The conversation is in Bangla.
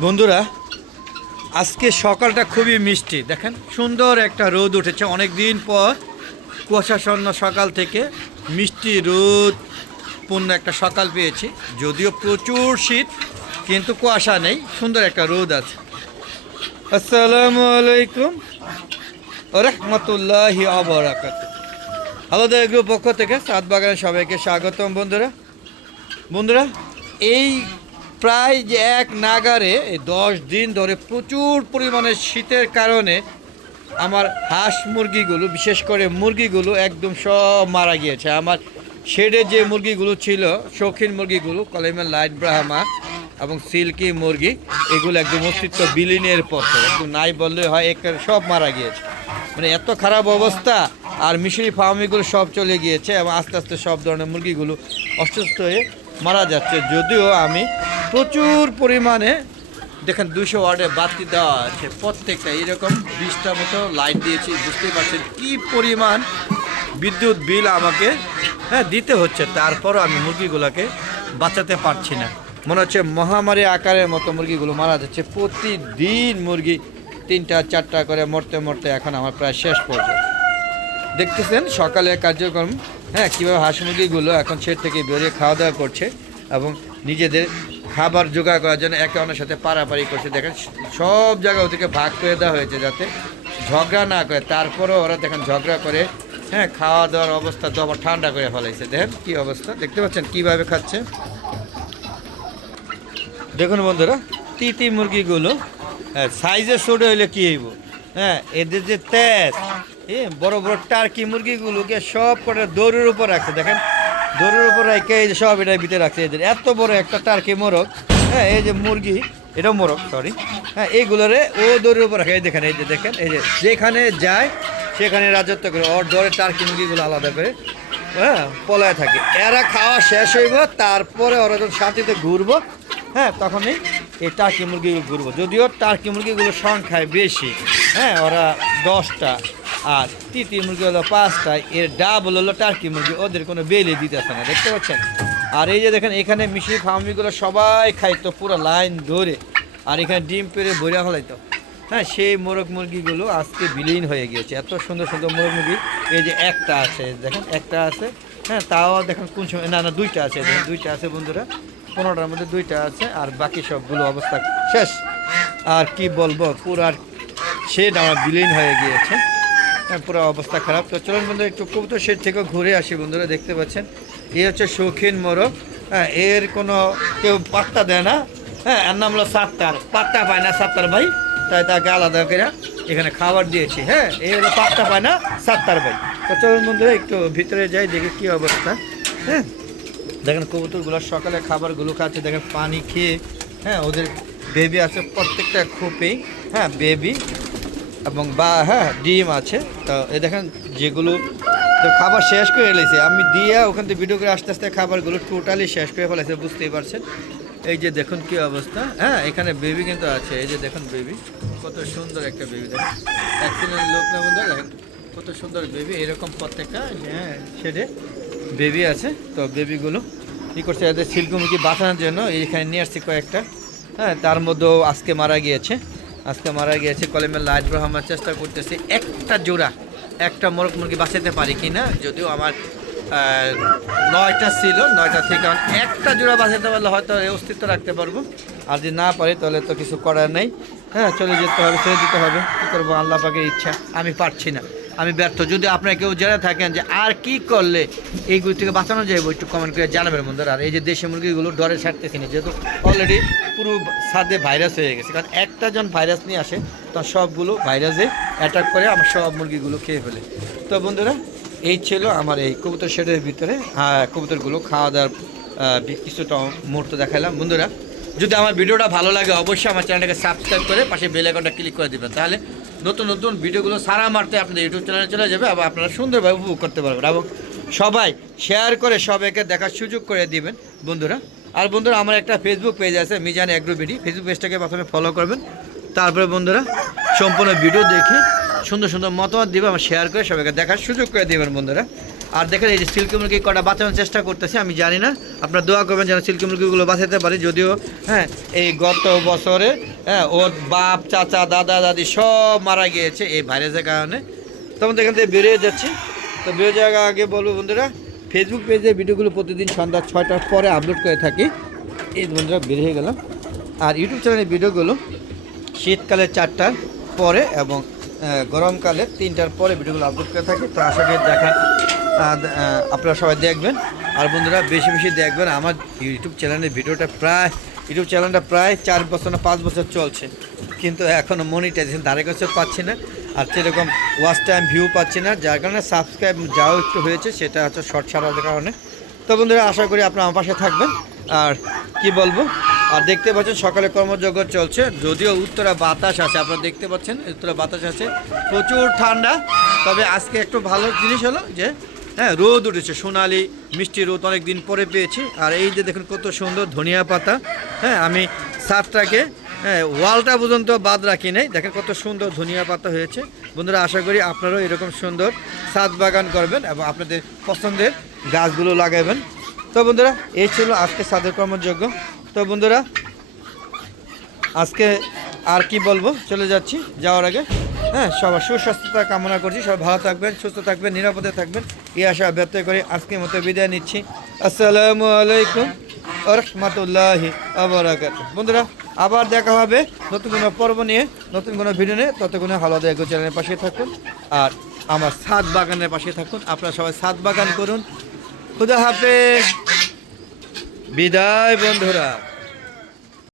বন্ধুরা, আজকে সকালটা খুবই মিষ্টি। দেখেন সুন্দর একটা রোদ উঠেছে অনেক দিন পর। কুয়াশাচ্ছন্ন সকাল থেকে মিষ্টি রোদ পূর্ণ একটা সকাল পেয়েছি। যদিও প্রচুর শীত, কিন্তু কুয়াশা নেই, সুন্দর একটা রোদ আছে। আসসালামু আলাইকুম ওয়া রাহমাতুল্লাহি ওয়া বারাকাতুহু। আলাদা গ্রুপ পক্ষ থেকে সাত বাগানের সবাইকে স্বাগতম। বন্ধুরা, এই প্রায় যে এক নাগারে 10 দিন ধরে প্রচুর পরিমাণে শীতের কারণে আমার হাঁস মুরগিগুলো, বিশেষ করে মুরগিগুলো একদম সব মারা গিয়েছে। আমার শেডে যে মুরগিগুলো ছিল, শৌখিন মুরগিগুলো, কলেমের লাইট ব্রাহ্মা এবং সিল্কি মুরগি, এগুলো একদম অস্তিত্ব বিলীনের পথে, একদম নাই বললে হয়, সব মারা গিয়েছে। মানে এত খারাপ অবস্থা। আর মিশরি ফার্মিগুলো সব চলে গিয়েছে এবং আস্তে আস্তে সব ধরনের মুরগিগুলো অসুস্থ হয়ে মারা যাচ্ছে। যদিও আমি প্রচুর পরিমাণে, দেখেন 200 ওয়ার্ডে বাতি দেওয়া আছে, প্রত্যেকটা এরকম 20টা মতো লাইট দিয়েছি। বুঝতেই পারছেন কী পরিমাণ বিদ্যুৎ বিল আমাকে দিতে হচ্ছে। তারপরও আমি মুরগিগুলোকে বাঁচাতে পারছি না। মনে হচ্ছে মহামারী আকারের মতো মুরগিগুলো মারা যাচ্ছে। প্রতিদিন মুরগি 3টা 4টা করে মরতে মরতে এখন আমার প্রায় শেষ পর্যায়ে। দেখতেছেন সকালে কার্যক্রম, কীভাবে হাঁস মুরগিগুলো এখন শেড থেকে বেরিয়ে খাওয়া দাওয়া করছে এবং নিজেদের খাবার জোগাড় করার জন্য একে অন্যের সাথে পারাপারি করছে। দেখেন সব জায়গা ওদেরকে ভাগ করে দেওয়া হয়েছে যাতে ঝগড়া না করে। তারপরেও ওরা দেখেন ঝগড়া করে, খাওয়া দাওয়ার অবস্থা তো আবার ঠান্ডা করে ফেলাইছে। দেখেন কী অবস্থা, দেখতে পাচ্ছেন কীভাবে খাচ্ছে। দেখুন বন্ধুরা, তিতি মুরগিগুলো সাইজে ছোট হইলে কী হইব, এদের যে তেজ, বড় বড় টার্কি মুরগিগুলোকে সব কটা দৌড়ের উপর রাখছে। দেখেন দৌড়ের উপর রেখে এই যে সব এটার ভিতরে রাখছে। এদের এত বড় একটা টার্কি মোরগ, এই যে মুরগি, এটা মোরগ সরি, এইগুলোরে ও দৌড়ের উপর রাখে। এই দেখেন, এই যে দেখেন, এই যে যেখানে যায় সেখানে রাজত্ব করে। ওর দৌড়ে টার্কি মুরগিগুলো আলাদা করে পলায় থাকে। এরা খাওয়া শেষ হইব, তারপরে ওরা যখন শান্তিতে ঘুরবো, তখনই এই টার্কি মুরগিগুলো ঘুরবো। যদিও টার্কি মুরগিগুলো সংখ্যায় বেশি, ওরা 10টা, আর তিতি মুরগি হলো 5টা। এর ডাবল হলো টার্কি মুরগি, ওদের কোনো বেলে দিতেছে না, দেখতে পাচ্ছেন। আর এই যে দেখেন এখানে মিশরি ফার্মিগুলো সবাই খাইতো পুরো লাইন ধরে, আর এখানে ডিম পেড়ে ভরে ফেলাইতো। সেই মোরগ মুরগিগুলো আজকে বিলীন হয়ে গিয়েছে। এত সুন্দর সুন্দর মোরগ মুরগি, এই যে একটা আছে, দেখেন একটা আছে, তাও দেখেন কোন সময়, না 2টা আছে, দেখেন 2টা আছে বন্ধুরা, 15টার মধ্যে 2টা আছে, আর বাকি সবগুলো অবস্থা শেষ। আর কি বলবো, পুরো শেড আমার বিলীন হয়ে গিয়েছে, পুরো অবস্থা খারাপ। তো চলুন বন্ধুরা একটু কবুতর শেড থেকে ঘুরে আসি। বন্ধুরা দেখতে পাচ্ছেন এই হচ্ছে শৌখিন মোরগ, এর কোনো কেউ পাত্তা দেয় না, এর নাম হলো সাত্তার, পাত্তা পায় না সাত্তার ভাই, তাই তাকে আলাদা করে এখানে খাবার দিয়েছি। এই হলো পাত্তা পায় না সাত্তার ভাই। তো চলুন বন্ধুরা একটু ভিতরে যাই, দেখি কী অবস্থা। দেখেন কবুতরগুলো সকালে খাবারগুলো খাচ্ছে, দেখেন পানি খেয়ে, ওদের বেবি আছে প্রত্যেকটা খোপেই, বেবি এবং ডিম আছে। তো এই দেখেন যেগুলো খাবার শেষ করে ফেলেছে, আমি দিয়ে ওখান থেকে ভিডিও করে আস্তে আস্তে খাবারগুলো টোটালি শেষ করে ফেলেছে, বুঝতেই পারছেন। এই যে দেখুন কী অবস্থা, এখানে বেবি কিন্তু আছে, এই যে দেখুন বেবি, কত সুন্দর একটা বেবি। দেখেন অ্যাক্সিডেন্ট লোক না বন্ধু, দেখেন কত সুন্দর বেবি। এরকম প্রত্যেকটা শেডে বেবি আছে। তো বেবিগুলো কী করছে, এদের সিল্ক মুরগি বাঁচানোর জন্য এইখানে নিয়ে আসছি কয়েকটা, তার মধ্যেও আজকে মারা গিয়েছে। কলেমের লাইট ব্রাহ্মার চেষ্টা করতেছি একটা মোরগ মুরগি বাঁচাতে পারি কি না। যদিও আমার 9টা ছিল, 9টা থেকে একটা জোড়া বাঁচাতে পারলে হয়তো অস্তিত্ব রাখতে পারবো। আর যদি না পারি তাহলে তো কিছু করার নেই, চলে যেতে হবে, ছেড়ে দিতে হবে। কী করবো, আল্লাহ পাকের ইচ্ছা, আমি পারছি না, আমি ব্যর্থ। যদি আপনারা কেউ জেনে থাকেন যে আর কি করলে এইগুলো থেকে বাঁচানো যাবে, একটু কমেন্ট করে জানাবেন বন্ধুরা। আর এই যে দেশি মুরগিগুলো ডরে ছাড়তেছি না, যেহেতু অলরেডি পুরো ছাদে ভাইরাস হয়ে গেছে। কারণ একটা জন ভাইরাস নিয়ে আসে, তখন সবগুলো ভাইরাসে অ্যাটাক করে আমার সব মুরগিগুলো খেয়ে ফেলে। তো বন্ধুরা, এই ছিল আমার এই কবুতর শেডের ভিতরে কবুতরগুলো খাওয়া দাওয়ার কিছুটা মুহূর্ত দেখালাম। বন্ধুরা, যদি আমার ভিডিওটা ভালো লাগে অবশ্যই আমার চ্যানেলটাকে সাবস্ক্রাইব করে পাশে বেল আইকনটা ক্লিক করে দেবেন, তাহলে নতুন নতুন ভিডিওগুলো সারা মারতে আপনাদের ইউটিউব চ্যানেলে চলে যাবে, আবার আপনারা সুন্দরভাবে উপভোগ করতে পারবেন। এবং সবাই শেয়ার করে সবাইকে দেখার সুযোগ করে দিবেন বন্ধুরা। আর বন্ধুরা, আমার একটা ফেসবুক পেজ আছে, মিজান এগ্রো বিডি, ফেসবুক পেজটাকে প্রথমে ফলো করবেন। তারপরে বন্ধুরা সম্পূর্ণ ভিডিও দেখে সুন্দর সুন্দর মতামত দিবে, আমার শেয়ার করে সবাইকে দেখার সুযোগ করে দেবেন বন্ধুরা। আর দেখেন এই যে সিল্কি মুরগি কটা বাঁচানোর চেষ্টা করতেছি, আমি জানি না, আপনারা দোয়া করবেন যেন সিল্কি মুরগিগুলো বাঁচাতে পারি। যদিও হ্যাঁ এই গত বছরে হ্যাঁ ওর বাপ চাচা দাদা দাদি সব মারা গিয়েছে এই ভাইরাসের কারণে। তখন এখান থেকে বেরিয়ে যাচ্ছি। তো বেরিয়ে যাওয়ার আগে বলবো বন্ধুরা, ফেসবুক পেজে ভিডিওগুলো প্রতিদিন সন্ধ্যা 6টার পরে আপলোড করে থাকি। এই বন্ধুরা বেরিয়ে গেলাম। আর ইউটিউব চ্যানেলের ভিডিওগুলো শীতকালে 4টার পরে এবং গরমকালে 3টার পরে ভিডিওগুলো আপলোড করে থাকি। তো আশা করি দেখা আপনারা সবাই দেখবেন। আর বন্ধুরা বেশি বেশি দেখবেন। আমার ইউটিউব চ্যানেলের ভিডিওটা ইউটিউব চ্যানেলটা প্রায় 4 বছর না 5 বছর চলছে, কিন্তু এখনও মনিটাইজেশন ধারে কাছে পাচ্ছি না, আর সেরকম ওয়াচ টাইম ভিউ পাচ্ছি না, যার কারণে সাবস্ক্রাইব যাও একটু হয়েছে, সেটা হচ্ছে শর্ট ছাড়ার কারণে। তো বন্ধুরা আশা করি আপনারা আমার পাশে থাকবেন। আর কি বলবো, আর দেখতে পাচ্ছেন সকালে কর্মযজ্ঞ চলছে, যদিও উত্তরা বাতাস আছে, আপনারা দেখতে পাচ্ছেন উত্তরা বাতাস আছে, প্রচুর ঠান্ডা। তবে আজকে একটু ভালো জিনিস হলো যে হ্যাঁ রোদ উঠেছে, সোনালি মিষ্টি রোদ অনেক দিন পরে পেয়েছি। আর এই যে দেখুন কত সুন্দর ধনিয়া পাতা, হ্যাঁ আমি ছাদটাকে হ্যাঁ ওয়ালটা পর্যন্ত বাদ রাখি নাই, দেখেন কত সুন্দর ধনিয়া পাতা হয়েছে। বন্ধুরা আশা করি আপনারাও এরকম সুন্দর ছাদ বাগান করবেন এবং আপনাদের পছন্দের গাছগুলো লাগাবেন। তো বন্ধুরা এই ছিল আজকে ছাদের কর্মযজ্ঞ। তো বন্ধুরা আজকে আর কি বলবো, চলে যাচ্ছি। যাওয়ার আগে হ্যাঁ সবার সুস্বাস্থ্যতা কামনা করছি, সবাই ভালো থাকবেন, সুস্থ থাকবেন, নিরাপদে থাকবেন, এই আশা ব্যক্ত করে আজকের মতো বিদায় নিচ্ছি। আসসালামু আলাইকুম ওয়া রাহমাতুল্লাহি ওয়া বারাকাতুহু। বন্ধুরা আবার দেখা হবে নতুন কোনো পর্ব নিয়ে, নতুন কোনো ভিডিও নিয়ে। ততক্ষণে হালাদা এগো চ্যানেলের পাশে থাকুন আর আমার ছাদ বাগানের পাশে থাকুন। আপনারা সবাই ছাদ বাগান করুন। খুদা হাফেজ, বিদায় বন্ধুরা।